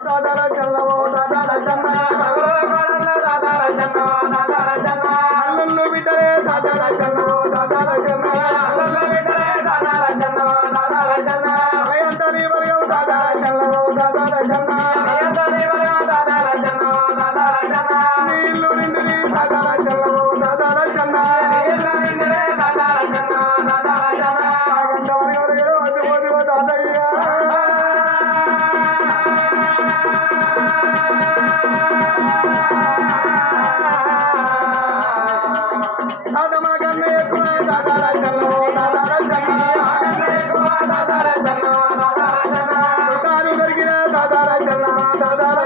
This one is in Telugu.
దాదాల చల్లవో దాదాల చన్న దాదాల చన్న దాదాల చన్న అల్లుళ్ళు బిడ్డలే దాదాల చల్లవో దాదాల చన్న అల్లుళ్ళు బిడ్డలే దాదాల చన్న దాదాల చన్న అయంతని వర్గం దాదాల చల్లవో దాదాల చన్న అయంతని వర్గం దాదాల చన్న దాదాల చన్న ఇల్లు నిండుని దాదాల చల్లవో దాదాల చన్న ఇల్లు నిండునే దాదాల చన్న దాదాల చన్న గంట వర్గం అదిపోదివో దాదయ్య దాదాల